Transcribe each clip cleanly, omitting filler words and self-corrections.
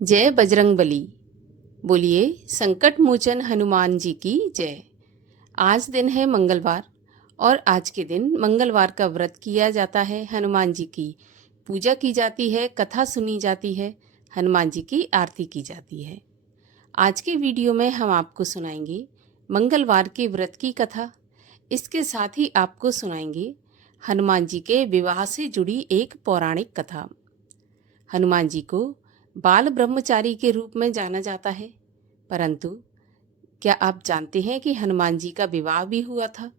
जय बजरंगबली। बोलिए संकट मोचन हनुमान जी की जय। आज दिन है मंगलवार और आज के दिन मंगलवार का व्रत किया जाता है। हनुमान जी की पूजा की जाती है, कथा सुनी जाती है, हनुमान जी की आरती की जाती है। आज के वीडियो में हम आपको सुनाएंगे मंगलवार के व्रत की कथा। इसके साथ ही आपको सुनाएंगे हनुमान जी के विवाह से जुड़ी एक पौराणिक कथा। हनुमान जी को बाल ब्रह्मचारी के रूप में जाना जाता है, परंतु क्या आप जानते हैं कि हनुमान जी का विवाह भी हुआ था?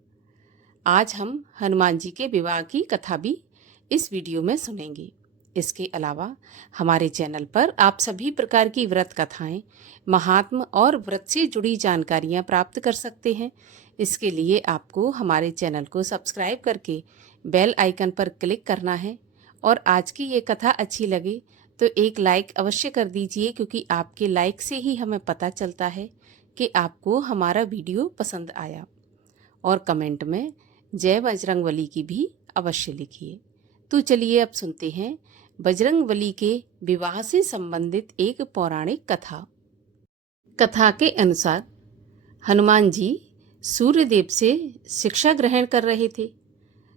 आज हम हनुमान जी के विवाह की कथा भी इस वीडियो में सुनेंगे। इसके अलावा हमारे चैनल पर आप सभी प्रकार की व्रत कथाएं, महात्म और व्रत से जुड़ी जानकारियां प्राप्त कर सकते हैं। इसके लिए आपको हमारे चैनल को सब्सक्राइब करके बेल आइकन पर क्लिक करना है और आज की ये कथा अच्छी लगे तो एक लाइक अवश्य कर दीजिए, क्योंकि आपके लाइक से ही हमें पता चलता है कि आपको हमारा वीडियो पसंद आया। और कमेंट में जय बजरंगबली की भी अवश्य लिखिए। तो चलिए अब सुनते हैं बजरंगबली के विवाह से संबंधित एक पौराणिक कथा। कथा के अनुसार हनुमान जी सूर्यदेव से शिक्षा ग्रहण कर रहे थे।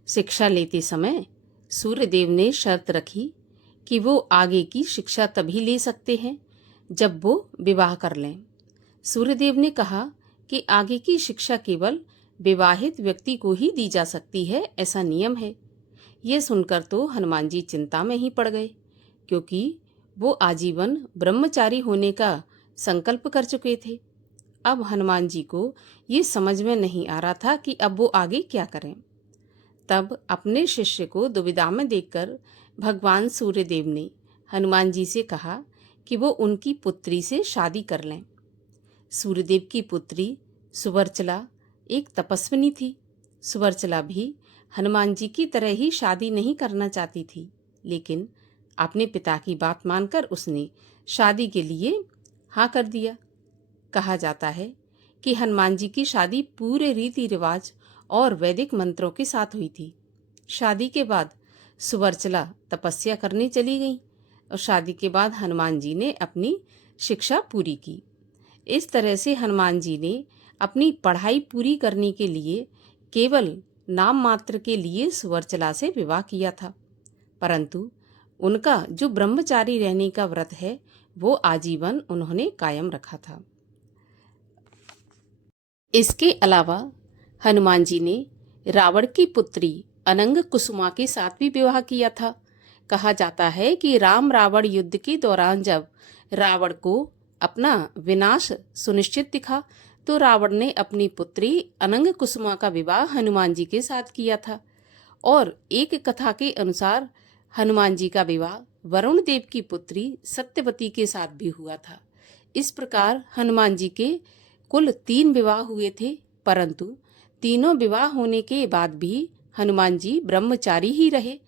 शिक्षा लेते समय सूर्यदेव ने शर्त रखी कि वो आगे की शिक्षा तभी ले सकते हैं जब वो विवाह कर लें। सूर्यदेव ने कहा कि आगे की शिक्षा केवल विवाहित व्यक्ति को ही दी जा सकती है, ऐसा नियम है। ये सुनकर तो हनुमान जी चिंता में ही पड़ गए, क्योंकि वो आजीवन ब्रह्मचारी होने का संकल्प कर चुके थे। अब हनुमान जी को ये समझ में नहीं आ रहा था कि अब वो आगे क्या करें। तब अपने शिष्य को दुविधा में देखकर भगवान सूर्यदेव ने हनुमान जी से कहा कि वो उनकी पुत्री से शादी कर लें। सूर्यदेव की पुत्री सुवर्चला एक तपस्विनी थी। सुवर्चला भी हनुमान जी की तरह ही शादी नहीं करना चाहती थी, लेकिन अपने पिता की बात मानकर उसने शादी के लिए हाँ कर दिया। कहा जाता है कि हनुमान जी की शादी पूरे रीति रिवाज और वैदिक मंत्रों के साथ हुई थी। शादी के बाद सुवर्चला तपस्या करने चली गई और शादी के बाद हनुमान जी ने अपनी शिक्षा पूरी की। इस तरह से हनुमान जी ने अपनी पढ़ाई पूरी करने के लिए केवल नाम मात्र के लिए सुवर्चला से विवाह किया था, परंतु उनका जो ब्रह्मचारी रहने का व्रत है वो आजीवन उन्होंने कायम रखा था। इसके अलावा हनुमान जी ने रावण की पुत्री अनंग कुसुमा के साथ भी विवाह किया था। कहा जाता है कि राम रावण युद्ध के दौरान जब रावण को अपना विनाश सुनिश्चित दिखा तो रावण ने अपनी पुत्री अनंग कुसुमा का विवाह हनुमान जी के साथ किया था। और एक कथा के अनुसार हनुमान जी का विवाह वरुण देव की पुत्री सत्यवती के साथ भी हुआ था। इस प्रकार हनुमान जी के कुल 3 विवाह हुए थे, परंतु तीनों विवाह होने के बाद भी हनुमान जी ब्रह्मचारी ही रहे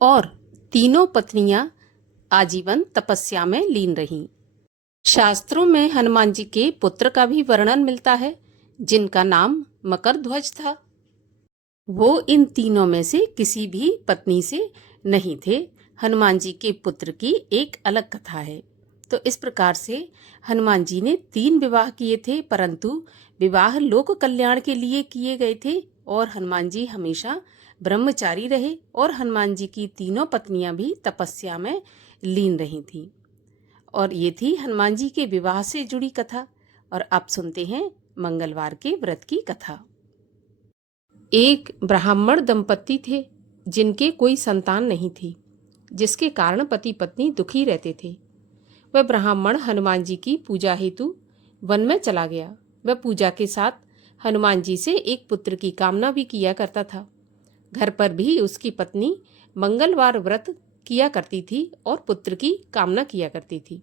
और तीनों पत्नियां आजीवन तपस्या में लीन रहीं। शास्त्रों में हनुमान जी के पुत्र का भी वर्णन मिलता है, जिनका नाम मकरध्वज था। वो इन तीनों में से किसी भी पत्नी से नहीं थे। हनुमान जी के पुत्र की एक अलग कथा है। तो इस प्रकार से हनुमान जी ने 3 विवाह किए थे, परंतु विवाह लोक कल्याण के लिए किए गए थे और हनुमान जी हमेशा ब्रह्मचारी रहे और हनुमान जी की तीनों पत्नियां भी तपस्या में लीन रही थीं। और ये थी हनुमान जी के विवाह से जुड़ी कथा। और अब सुनते हैं मंगलवार के व्रत की कथा। एक ब्राह्मण दंपत्ति थे जिनके कोई संतान नहीं थी, जिसके कारण पति पत्नी दुखी रहते थे। वह ब्राह्मण हनुमान जी की पूजा हेतु वन में चला गया। वह पूजा के साथ हनुमान जी से एक पुत्र की कामना भी किया करता था। घर पर भी उसकी पत्नी मंगलवार व्रत किया करती थी और पुत्र की कामना किया करती थी।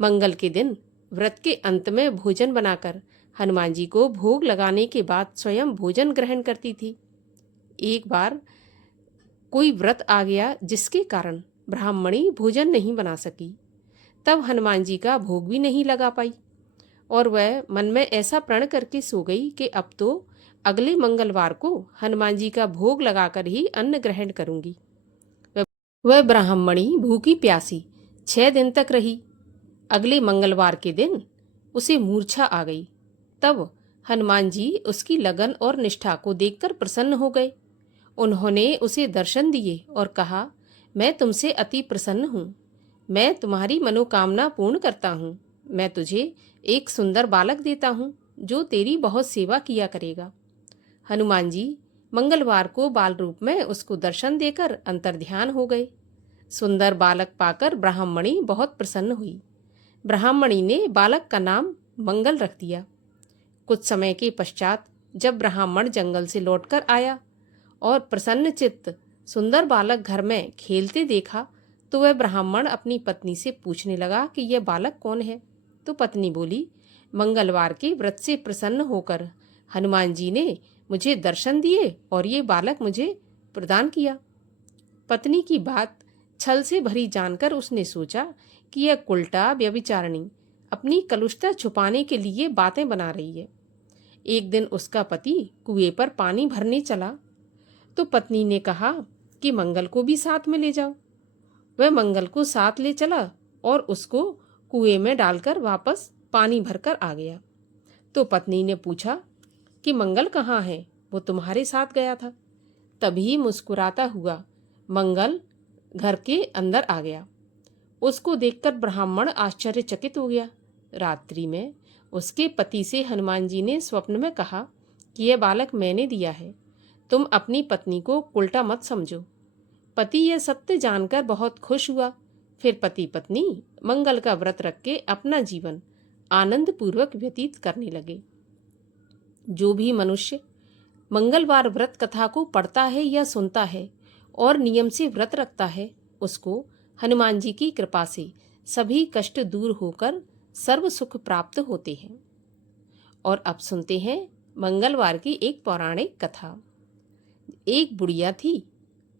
मंगल के दिन व्रत के अंत में भोजन बनाकर हनुमान जी को भोग लगाने के बाद स्वयं भोजन ग्रहण करती थी। एक बार कोई व्रत आ गया जिसके कारण ब्राह्मणी भोजन नहीं बना सकी। तब हनुमान जी का भोग भी नहीं लगा पाई और वह मन में ऐसा प्रण करके सो गई कि अब तो अगले मंगलवार को हनुमान जी का भोग लगाकर ही अन्न ग्रहण करूंगी। वह ब्राह्मणी भूखी प्यासी 6 दिन तक रही। अगले मंगलवार के दिन उसे मूर्छा आ गई। तब हनुमान जी उसकी लगन और निष्ठा को देखकर प्रसन्न हो गए। उन्होंने उसे दर्शन दिए और कहा, मैं तुमसे अति प्रसन्न हूँ। मैं तुम्हारी मनोकामना पूर्ण करता हूँ। मैं तुझे एक सुंदर बालक देता हूँ जो तेरी बहुत सेवा किया करेगा। हनुमान जी मंगलवार को बाल रूप में उसको दर्शन देकर अंतर्ध्यान हो गए। सुंदर बालक पाकर ब्राह्मणी बहुत प्रसन्न हुई। ब्राह्मणी ने बालक का नाम मंगल रख दिया। कुछ समय के पश्चात जब ब्राह्मण जंगल से लौटकर आया और प्रसन्न चित्त सुंदर बालक घर में खेलते देखा, तो वह ब्राह्मण अपनी पत्नी से पूछने लगा कि यह बालक कौन है। तो पत्नी बोली, मंगलवार के व्रत से प्रसन्न होकर हनुमान जी ने मुझे दर्शन दिए और ये बालक मुझे प्रदान किया। पत्नी की बात छल से भरी जानकर उसने सोचा कि यह कुलटा व्यभिचारिणी अपनी कलुषता छुपाने के लिए बातें बना रही है। एक दिन उसका पति कुएं पर पानी भरने चला तो पत्नी ने कहा कि मंगल को भी साथ में ले जाओ। वह मंगल को साथ ले चला और उसको कुएं में डालकर वापस पानी भरकर आ गया। तो पत्नी ने पूछा कि मंगल कहाँ है, वो तुम्हारे साथ गया था। तभी मुस्कुराता हुआ मंगल घर के अंदर आ गया। उसको देखकर ब्राह्मण आश्चर्यचकित हो गया। रात्रि में उसके पति से हनुमान जी ने स्वप्न में कहा कि यह बालक मैंने दिया है, तुम अपनी पत्नी को उल्टा मत समझो। पति यह सत्य जानकर बहुत खुश हुआ। फिर पति पत्नी मंगल का व्रत रख के अपना जीवन आनंद पूर्वक व्यतीत करने लगे। जो भी मनुष्य मंगलवार व्रत कथा को पढ़ता है या सुनता है और नियम से व्रत रखता है, उसको हनुमान जी की कृपा से सभी कष्ट दूर होकर सर्व सुख प्राप्त होते हैं। और अब सुनते हैं मंगलवार की एक पौराणिक कथा। एक बुढ़िया थी।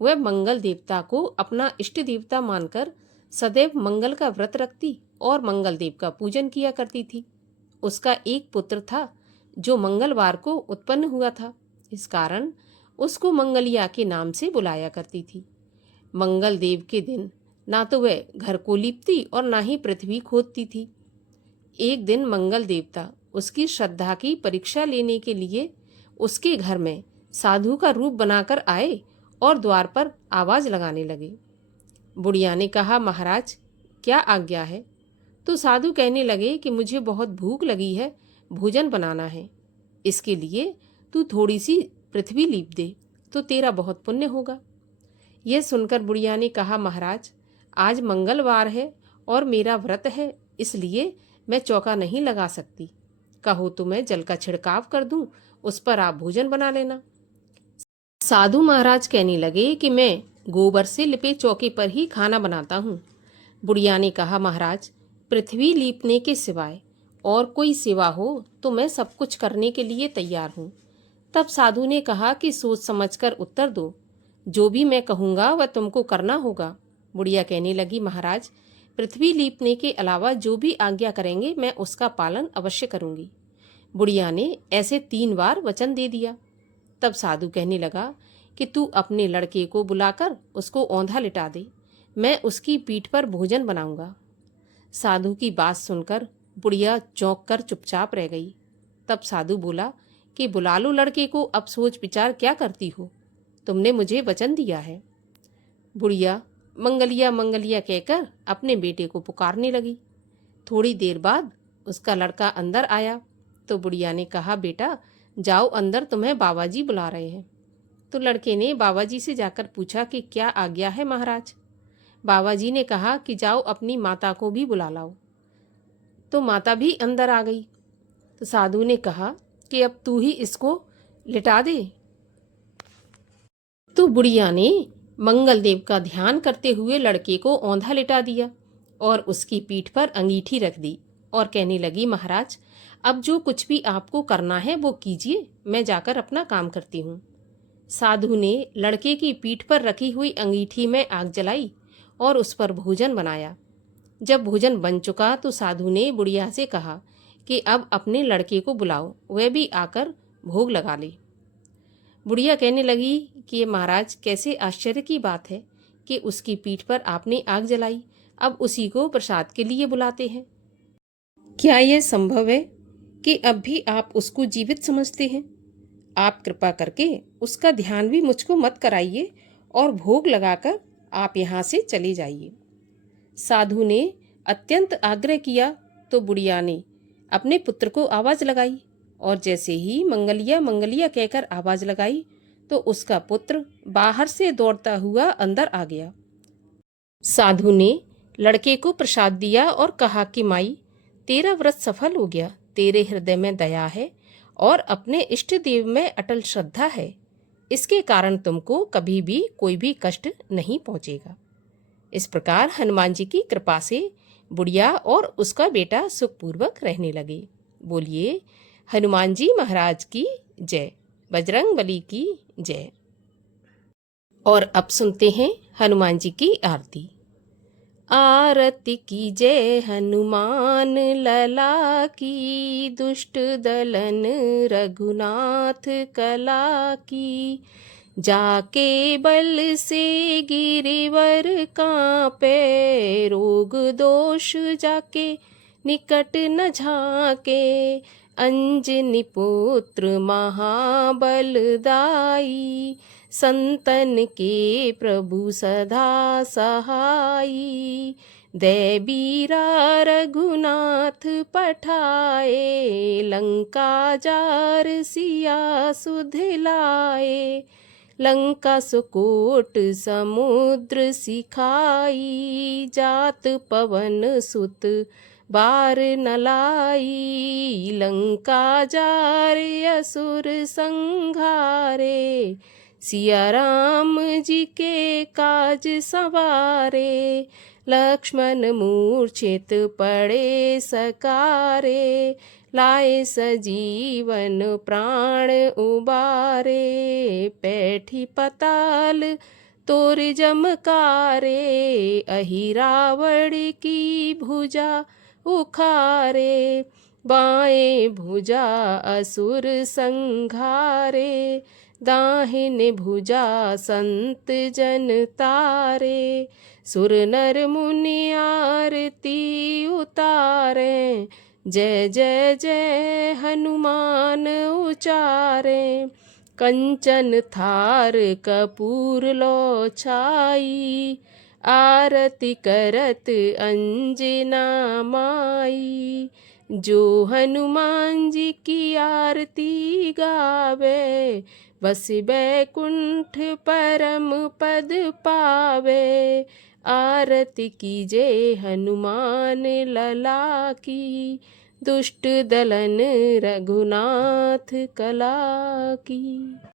वह मंगल देवता को अपना इष्ट देवता मानकर सदैव मंगल का व्रत रखती और मंगल देव का पूजन किया करती थी। उसका एक पुत्र था जो मंगलवार को उत्पन्न हुआ था। इस कारण उसको मंगलिया के नाम से बुलाया करती थी। मंगल देव के दिन ना तो वह घर को लीपती और ना ही पृथ्वी खोदती थी। एक दिन मंगल देवता उसकी श्रद्धा की परीक्षा लेने के लिए उसके घर में साधु का रूप बनाकर आए और द्वार पर आवाज लगाने लगे। बुढ़िया ने कहा, महाराज क्या आज्ञा है? तो साधु कहने लगे कि मुझे बहुत भूख लगी है, भोजन बनाना है। इसके लिए तू थोड़ी सी पृथ्वी लीप दे तो तेरा बहुत पुण्य होगा। यह सुनकर बुढ़िया ने कहा, महाराज आज मंगलवार है और मेरा व्रत है, इसलिए मैं चौका नहीं लगा सकती। कहो तो मैं जल का छिड़काव कर दूं, उस पर आप भोजन बना लेना। साधु महाराज कहने लगे कि मैं गोबर से लिपे चौके पर ही खाना बनाता हूँ। बुढ़िया ने कहा, महाराज पृथ्वी लीपने के सिवाय और कोई सेवा हो तो मैं सब कुछ करने के लिए तैयार हूँ। तब साधु ने कहा कि सोच समझकर उत्तर दो, जो भी मैं कहूँगा वह तुमको करना होगा। बुढ़िया कहने लगी, महाराज पृथ्वी लीपने के अलावा जो भी आज्ञा करेंगे मैं उसका पालन अवश्य करूँगी। बुढ़िया ने ऐसे 3 बार वचन दे दिया। तब साधु कहने लगा कि तू अपने लड़के को बुलाकर उसको औंधा लिटा दे, मैं उसकी पीठ पर भोजन बनाऊंगा। साधु की बात सुनकर बुढ़िया चौंक कर चुपचाप रह गई। तब साधु बोला कि बुला लो लड़के को, अब सोच विचार क्या करती हो, तुमने मुझे वचन दिया है। बुढ़िया मंगलिया मंगलिया कहकर अपने बेटे को पुकारने लगी। थोड़ी देर बाद उसका लड़का अंदर आया तो बुढ़िया ने कहा, बेटा जाओ अंदर, तुम्हें बाबा जी बुला रहे हैं। तो लड़के ने बाबा जी से जाकर पूछा कि क्या आज्ञा है महाराज। बाबा जी ने कहा कि जाओ अपनी माता को भी बुला लाओ। तो माता भी अंदर आ गई। तो साधु ने कहा कि अब तू ही इसको लिटा दे। तो बुढ़िया ने मंगल देव का ध्यान करते हुए लड़के को औंधा लिटा दिया और उसकी पीठ पर अंगीठी रख दी और कहने लगी, महाराज अब जो कुछ भी आपको करना है वो कीजिए, मैं जाकर अपना काम करती हूँ। साधु ने लड़के की पीठ पर रखी हुई अंगीठी में आग जलाई और उस पर भोजन बनाया। जब भोजन बन चुका तो साधु ने बुढ़िया से कहा कि अब अपने लड़के को बुलाओ, वह भी आकर भोग लगा ले। बुढ़िया कहने लगी कि ये महाराज कैसे आश्चर्य की बात है कि उसकी पीठ पर आपने आग जलाई, अब उसी को प्रसाद के लिए बुलाते हैं। क्या यह संभव है कि अब भी आप उसको जीवित समझते हैं? आप कृपा करके उसका ध्यान भी मुझको मत कराइए और भोग लगाकर आप यहाँ से चले जाइए। साधु ने अत्यंत आग्रह किया तो बुढ़िया ने अपने पुत्र को आवाज लगाई और जैसे ही मंगलिया मंगलिया कहकर आवाज लगाई तो उसका पुत्र बाहर से दौड़ता हुआ अंदर आ गया। साधु ने लड़के को प्रसाद दिया और कहा कि माई, तेरा व्रत सफल हो गया। तेरे हृदय में दया है और अपने इष्ट देव में अटल श्रद्धा है। इसके कारण तुमको कभी भी कोई भी कष्ट नहीं पहुंचेगा। इस प्रकार हनुमान जी की कृपा से बुढ़िया और उसका बेटा सुखपूर्वक रहने लगे। बोलिए हनुमान जी महाराज की जय, बजरंग बली की जय। और अब सुनते हैं हनुमान जी की आरती। आरती की जय हनुमान लला की, दुष्ट दलन रघुनाथ कला की। जाके बल से गिरिवर कांपे, रोग दोष जाके निकट न झाके। अंजनी पुत्र महाबलदाई, संतन के प्रभु सदा सहाई। दैबीरा रघुनाथ पठाए, लंका जार सिया सुधिलाए। लंका सुकोट समुद्र सिखाई, जात पवन सुत बार न लाई। लंका जार असुर संघारे, सिया राम जी के काज संवारे। लक्ष्मण मूर्छित पड़े सकारे, लाए सजीवन प्राण उबारे। पैठी पताल तोर जमकारे, अहि रावण की भुजा उखारे। बाएं भुजा असुर संघारे, दाहिने भुजा संत जन तारे। सुर नर मुनि आरती उतारे, जय जय जय हनुमान उचारे। कंचन थार कपूर लो छाई, आरती करत अंजना माई। जो हनुमान जी की आरती गावे, बस बैकुंठ परम पद पावे। आरती कीजे हनुमान लला की, दुष्ट दलन रघुनाथ कला की।